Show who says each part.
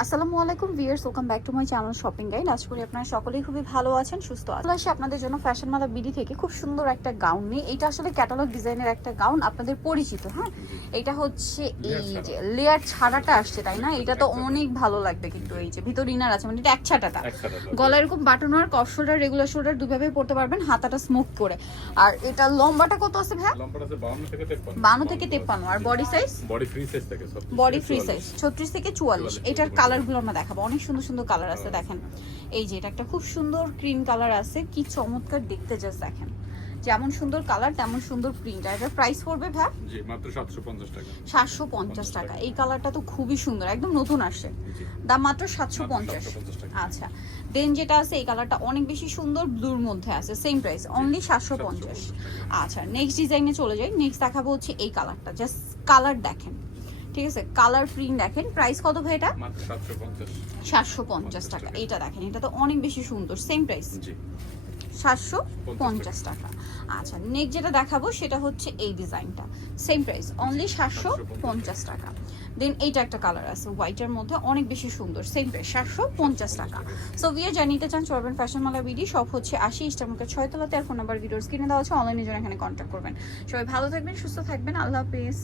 Speaker 1: আসসালামু আলাইকুম viewers welcome back to my channel shopping guide. আশা করি আপনারা সকলেই খুবই ভালো আছেন সুস্থ আছেন। আসলে আপনাদের জন্য ফ্যাশন মালা বিডি থেকে। খুব সুন্দর একটা গাউন নিয়ে। এটা আসলে ক্যাটালগ ডিজাইনের একটা গাউন আপনাদের পরিচিত হ্যাঁ? এটা হচ্ছে এই যে লেয়ার ছাড়াটা আসছে তাই না? এটা তো অনেক ভালো লাগবে কিন্তু এই যে ভিতর ইনার আছে মানে এটা এক ছাটাটা। গলা এরকম বাটন আর কফ শোল্ডার রেগুলার শোল্ডার দুভাবে পড়তে পারবেন হাতাটা স্মোক করে। আর এটা লম্বাটা কত আছে ভাই
Speaker 2: লম্বাটা আছে 52 থেকে 53
Speaker 1: বানো থেকে তেপ্পান্ন। আর body size
Speaker 2: body free size থাকে সব
Speaker 1: বডি ফ্রি সাইজ ছত্রিশ থেকে চুয়াল্লিশ। এটার কালারগুলো আমরা দেখাবো। অনেক সুন্দর সুন্দর কালার আছে দেখেন। এই যে এটা একটা খুব সুন্দর ক্রিম কালার আছে। কি চমৎকার দেখতে জাস্ট দেখেন। যেমন সুন্দর কালার তেমন সুন্দর প্রিন্ট আর এটার প্রাইস পড়বে ভাই?
Speaker 2: জি মাত্র 750 টাকা।
Speaker 1: সাতশো পঞ্চাশ টাকা। এই কালারটা তো খুবই সুন্দর একদম নতুন
Speaker 2: আসে
Speaker 1: দাম মাত্র সাতশো পঞ্চাশ।
Speaker 2: 750 টাকা।
Speaker 1: আচ্ছা। দেন যেটা আছে এই কালারটা অনেক বেশি সুন্দর ব্লুর মধ্যে আছে সেম প্রাইস অনলি সাতশো পঞ্চাশ আচ্ছা নেক্সট ডিজাইনে চলে যাই। নেক্সট দেখাবো হচ্ছে এই কালারটা জাস্ট কালার দেখেন। ঠিক আছে কালার প্রিন্ট দেখেন। প্রাইস কত ভাই এটা? সাতশো পঞ্চাশ। টাকা। এটা দেখেন এটা তো অনেক বেশি সুন্দর সেম প্রাইস সাতশো পঞ্চাশ টাকা। আচ্ছা নেক্সট যেটা দেখাবো সেটা হচ্ছে এই ডিজাইনটা সেম প্রাইস অনলি সাতশো পঞ্চাশ টাকা। দেন এইটা একটা কালার আছে হোয়াইটের মধ্যে অনেক বেশি সুন্দর সেম প্রাইস সাতশো পঞ্চাশ টাকা। সো ভিয়া জানিতে চান চলবেন ফ্যাশন মালা বিডি সব হচ্ছে আশি ইস্টামুখের ছয়তলাতে আর ফোন নাম্বার ভিডিওর স্ক্রিনে দেওয়া আছে অনলাইনের জন্য এখানে কন্ট্যাক্ট করবেন। সবাই ভালো থাকবেন সুস্থ থাকবেন আল্লাহ হাফিজ।